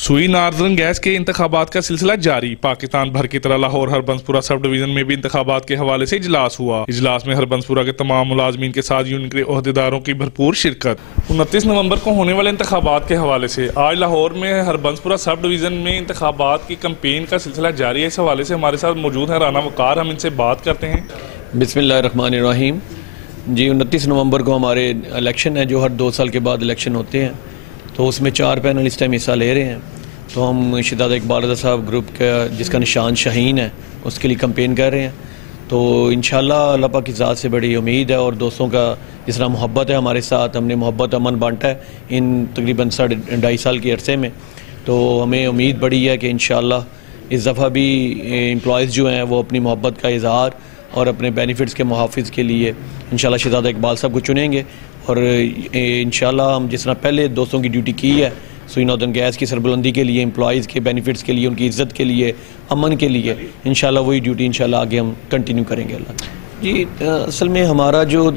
सुई northern gas के इंतखाबात का सिलसिला जारी। पाकिस्तान भर की तरह लाहौर हरबंसपुरा सब डिवीजन में भी इंतखाबात के हवाले से इजलास हुआ। इजलास में हरबंसपुरा के तमाम मुलाजमीन के साथ यूनियन के ओहदेदारों की भरपूर शिरकत। 29 नवंबर को होने वाले इंतखाबात के हवाले से आज लाहौर में हरबंसपुरा सब डिवीजन में इंतखाबात की कैंपेन का सिलसिला जारी है। इस हवाले से हमारे साथ मौजूद है राना वकार, हम इनसे बात करते हैं। बिस्मिल्लाहिर्रहमानिर्रहीम। जी 29 नवंबर को हमारे इलेक्शन है, जो हर 2 साल के बाद इलेक्शन होते हैं, तो उसमें 4 पैनल इस टाइम हिस्सा ले रहे हैं। तो हम शहजादा इकबाल रज़ा साहब ग्रुप का जिसका निशान शाहीन है उसके लिए कैंपेन कर रहे हैं। तो इंशाल्लाह अल्लाह पाक की ज़ात से बड़ी उम्मीद है और दोस्तों का जिस तरह मोहब्बत है हमारे साथ, हमने मोहब्बत अमन बांटा है इन तकरीबन 2.5 साल के अरसे में। तो हमें उम्मीद बड़ी है कि इंशाल्लाह इस दफ़ा भी एम्प्लॉयज़ जो हैं वो अपनी मोहब्बत का इजहार और अपने बेनिफिट्स के मुहाफ़िज़ के लिए इंशाल्लाह शहजादा इकबाल साहब को चुनेंगे। और इंशाल्लाह हम जिस तरह पहले दोस्तों की ड्यूटी की है सुई नार्दर्न गैस की सरबुलंदी के लिए, एम्प्लॉयज़ के बेनिफिट्स के लिए, उनकी इज़्ज़त के लिए, अमन के लिए, इंशाल्लाह वही ड्यूटी इंशाल्लाह आगे हम कंटिन्यू करेंगे। अल्लाह जी, असल में हमारा जो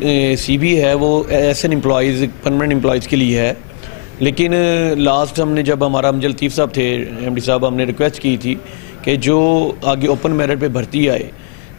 CB है वो SN एम्प्लॉयज़, परमानेंट एम्प्लॉयज़ के लिए है। लेकिन लास्ट हमने जब हमारा अमजद लतीफ़ साहब थे MD साहब, हमने रिक्वेस्ट की थी कि जो आगे ओपन मेरिट पे भर्ती आए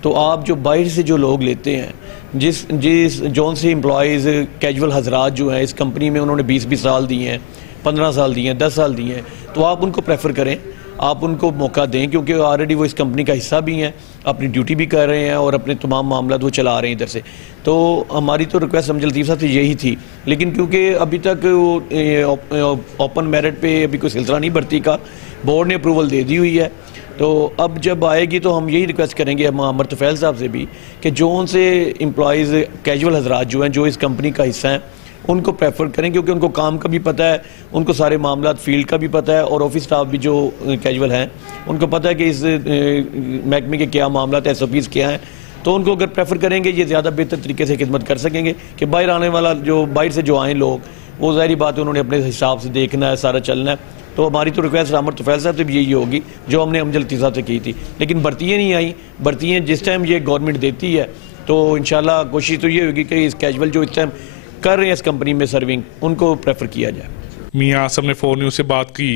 तो आप जो बाहर से जो लोग लेते हैं, जिस जोन से एम्प्लॉयज़ कैजुअल हजरात जो हैं इस कंपनी में उन्होंने 20-20 साल दिए हैं, 15 साल दिए हैं, 10 साल दिए हैं, तो आप उनको प्रेफर करें, आप उनको मौका दें, क्योंकि ऑलरेडी वो इस कंपनी का हिस्सा भी हैं, अपनी ड्यूटी भी कर रहे हैं और अपने तमाम मामला वो चला रहे हैं इधर से। तो हमारी तो रिक्वेस्ट अमजद लतीफ़ साहब से यही थी। लेकिन क्योंकि अभी तक वो ओपन मेरिट पे अभी कोई सिलसिला नहीं भर्ती का, बोर्ड ने अप्रूवल दे दी हुई है, तो अब जब आएगी तो हम यही रिक्वेस्ट करेंगे अमर तुफैल साहब से भी कि जो उनसे एम्प्लॉयज़ कैजुअल हजरात जो हैं जो इस कंपनी का हिस्सा हैं उनको प्रेफर करें, क्योंकि उनको काम का भी पता है, उनको सारे मामला फील्ड का भी पता है और ऑफिस स्टाफ भी जो कैजुअल हैं उनको पता है कि इस महकमे के क्या मामला SOPs क्या हैं। तो उनको अगर प्रेफर करेंगे ये ज़्यादा बेहतर तरीके से खिदमत कर सकेंगे कि बाहर आने वाला जो बाहर से जो आए लोग वो ज़ाहिर बात है उन्होंने अपने हिसाब से देखना है, सारा चलना है। तो हमारी तो रिक्वेस्ट अमर तुफैल साहब से भी यही होगी जो हमने अमजद लतीफ़ साहब से की थी। लेकिन भर्तियाँ नहीं आई, भर्तियाँ जिस टाइम ये गवर्नमेंट देती है तो इंशाल्लाह कोशिश तो ये होगी कि इस कैजुअल जो इस टाइम कर रहे हैं इस कंपनी में सर्विंग, उनको प्रेफर किया जाए। मियाँ आसम ने 4 न्यूज़ से बात की।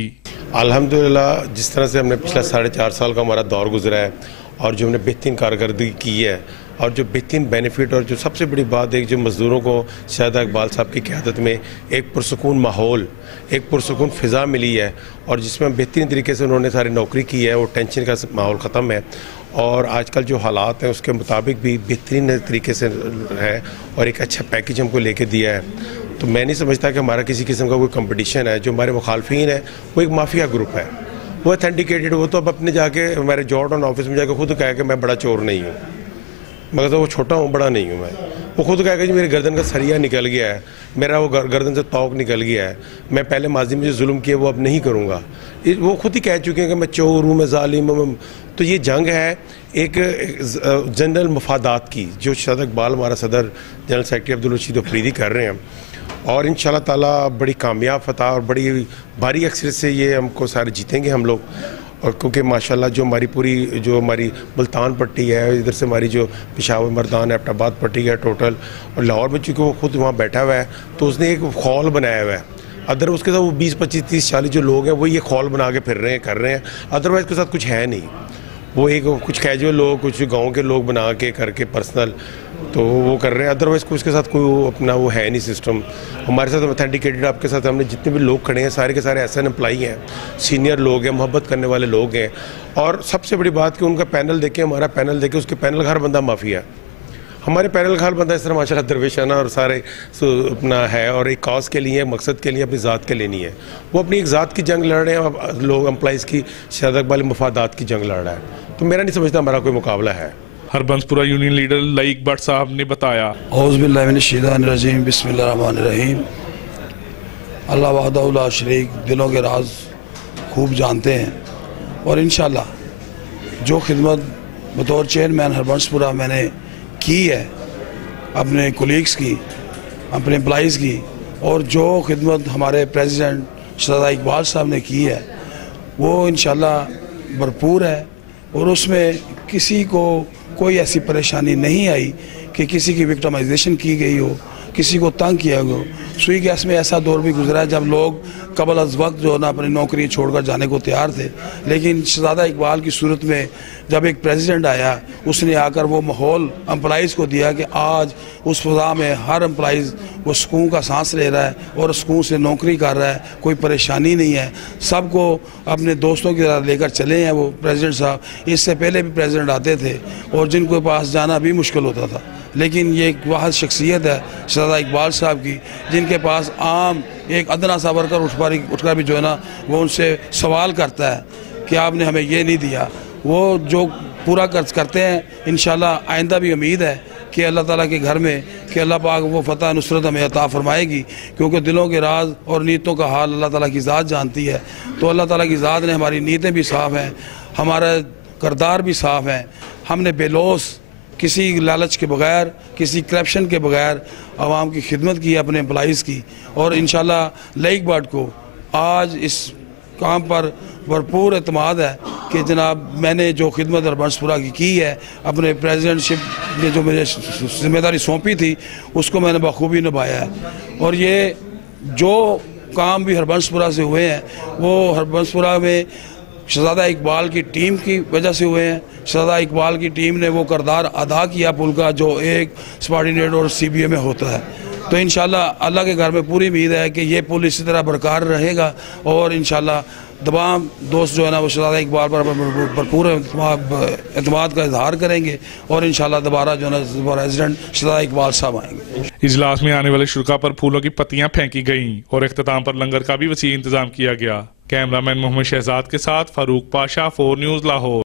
अल्हम्दुलिल्लाह जिस तरह से हमने पिछला 4.5 साल का हमारा दौर गुजरा है और जो हमने बेहतरीन कारकर्दगी की है और जो बेहतरीन बेनिफिट और जो सबसे बड़ी बात है जो मज़दूरों को शहजादा इकबाल साहब की क़यादत में एक पुरसकून माहौल, एक पुरसकून फ़िज़ा मिली है और जिसमें बेहतरीन तरीके से उन्होंने सारी नौकरी की है, वो टेंशन का माहौल ख़त्म है और आजकल जो हालात हैं उसके मुताबिक भी बेहतरीन तरीके से है और एक अच्छा पैकेज हमको लेके दिया है। तो मैं नहीं समझता कि हमारा किसी किस्म का कोई कंपटीशन है। जो हमारे मुखालफिन है वो एक माफिया ग्रुप है, वो ऑथेंटिकेटेड, वो तो अब अपने जाके हमारे जॉर्डन ऑफिस में जाके खुद कहे कि मैं बड़ा चोर नहीं हूँ, मगर तो वो छोटा हूँ, बड़ा नहीं हूँ मैं। वो खुद कहेगा जी मेरे गर्दन का सरिया निकल गया है, मेरा वो गर्दन से तौक निकल गया है, मैं पहले माजी में जो जुल्म किया वो अब नहीं करूँगा। वो खुद ही कह चुके हैं कि मैं चोर हूँ, मैं जालिम हूँ। तो ये जंग है एक जनरल मफादात की, जो शहजादा इकबाल हमारा सदर जनरल सेक्रेटरी अब्दुल रशीद अफरीदी कर रहे हैं और इंशाल्लाह ताला बड़ी कामयाब फतह और बड़ी भारी अक्सरियत से ये हमको सारे जीतेंगे हम लोग। और क्योंकि माशाल्लाह जो हमारी पूरी जो हमारी मुल्तान पट्टी है, इधर से हमारी जो पेशावर मर्दान एबटाबाद पट्टी है टोटल, और लाहौर में चूँकि वो खुद वहाँ बैठा हुआ है तो उसने एक खौल बनाया हुआ है। अदर उसके साथ वो 20, 25, 30, 40 जो लोग हैं वो ये खौल बना के फिर रहे हैं, कर रहे हैं। अदरवाइज़ उसके साथ कुछ है नहीं, वो एक कुछ कैजुअल लोग, कुछ गांव के लोग बना के करके पर्सनल तो वो कर रहे हैं। अदरवाइज़ कुछ के साथ कोई अपना वो है नहीं सिस्टम। हमारे साथ ऑथेंटिकेटेड आपके साथ हमने जितने भी लोग खड़े हैं सारे के सारे SN एम्प्लॉई हैं, सीनियर लोग हैं, मोहब्बत करने वाले लोग हैं। और सबसे बड़ी बात कि उनका पैनल देखें, हमारा पैनल देखें, उसके पैनल का हर बंदा माफिया, हमारे पैनल का हर बंदा इस तरह माशाल्लाह दरवेशाना और सारे अपना है और एक कॉज के लिए, मकसद के लिए, अपनी ज़ात के लिए नहीं है। वो अपनी एक ज़ात की जंग लड़ रहे हैं, लोग एम्प्लॉइज़ की शहजादा इकबाल मफादात की जंग लड़ रहा है। तो मेरा नहीं समझता हमारा कोई मुकाबला है। Harbanspura union leader like Bhatt साहब ने बताया, औज़ुबिल्लाहिमिनश्शैतानिर्रजीम, बिस्मिल्लाहिर्रहमानिर्रहीम। अल्लाह वहदहु ला शरीक दिलों के राज खूब जानते हैं और इंशाल्लाह जो खिदमत बतौर चेयरमैन हरबंसपुरा मैंने की है अपने कोलीग्स की, अपने एम्प्लॉइज़ की, और जो खिदमत हमारे प्रेसिडेंट शहजादा इकबाल साहब ने की है वो इंशाल्लाह भरपूर है और उसमें किसी को कोई ऐसी परेशानी नहीं आई कि किसी की विक्टिमाइजेशन की गई हो, किसी को तंग किया गया हो। सुई गैस में ऐसा दौर भी गुजरा है जब लोग कबल अज वक्त जो है ना अपनी नौकरी छोड़कर जाने को तैयार थे, लेकिन शहजादा इकबाल की सूरत में जब एक प्रेसिडेंट आया उसने आकर वो माहौल एम्प्लॉइज़ को दिया कि आज उस फजा में हर एम्प्लॉइज़ वो सुकून का सांस ले रहा है और सुकून से नौकरी कर रहा है, कोई परेशानी नहीं है, सबको अपने दोस्तों की तरह लेकर चले हैं वो प्रेसिडेंट साहब। इससे पहले भी प्रेसिडेंट आते थे और जिनके पास जाना भी मुश्किल होता था, लेकिन ये एक वाहिद शख्सियत है शहजादा इकबाल साहब की, जिनके पास आम एक अदना सा वर्कर उठकर भी जो है ना वो उनसे सवाल करता है कि आपने हमें ये नहीं दिया, वो जो पूरा करते हैं। इंशाल्लाह आइंदा भी उम्मीद है कि अल्लाह ताला के घर में कि अल्लाह पाक वो फतह नुसरत हमें अता फरमाएगी, क्योंकि दिलों के राज और नीयतों का हाल अल्लाह ताला की ज़ात जानती है। तो अल्लाह ताला की ज़ात ने हमारी नीयतें भी साफ़ हैं, हमारा किरदार भी साफ़ है, हमने बेलौस किसी लालच के बगैर, किसी करप्शन के बगैर आवाम की खिदमत की, अपने एम्प्लॉइज़ की, और इंशाल्लाह लाइक बाट को आज इस काम पर भरपूर एतमाद है कि जनाब मैंने जो खिदमत हरबंसपुरा की है, अपने प्रेसिडेंटशिप ने जो मुझे जिम्मेदारी सौंपी थी उसको मैंने बखूबी निभाया है। और ये जो काम भी हरबंसपुरा से हुए हैं वो हरबंसपुरा में शहजादा इकबाल की टीम की वजह से हुए हैं। शहजादा इकबाल की टीम ने वो किरदार अदा किया पुल का जो एक सबॉर्डिनेट और CBA में होता है। तो इंशाल्लाह अल्लाह के घर में पूरी उम्मीद है कि ये पुल इसी तरह बरकरार रहेगा और इंशाल्लाह तमाम दोस्त जो है ना वो शहजादा इकबाल पर भरपूर एतमाद का इजहार करेंगे और इंशाल्लाह दोबारा जो है ना प्रेसिडेंट शहजादा इकबाल साहब आएंगे। इजलास में आने वाले शुरा पर फूलों की पत्तियां फेंकी गईं और इख्तिताम पर लंगर का भी वसी इंतजाम किया गया। कैमरामैन मोहम्मद शहजाद के साथ फारूक पाशा, 4 न्यूज़, लाहौर।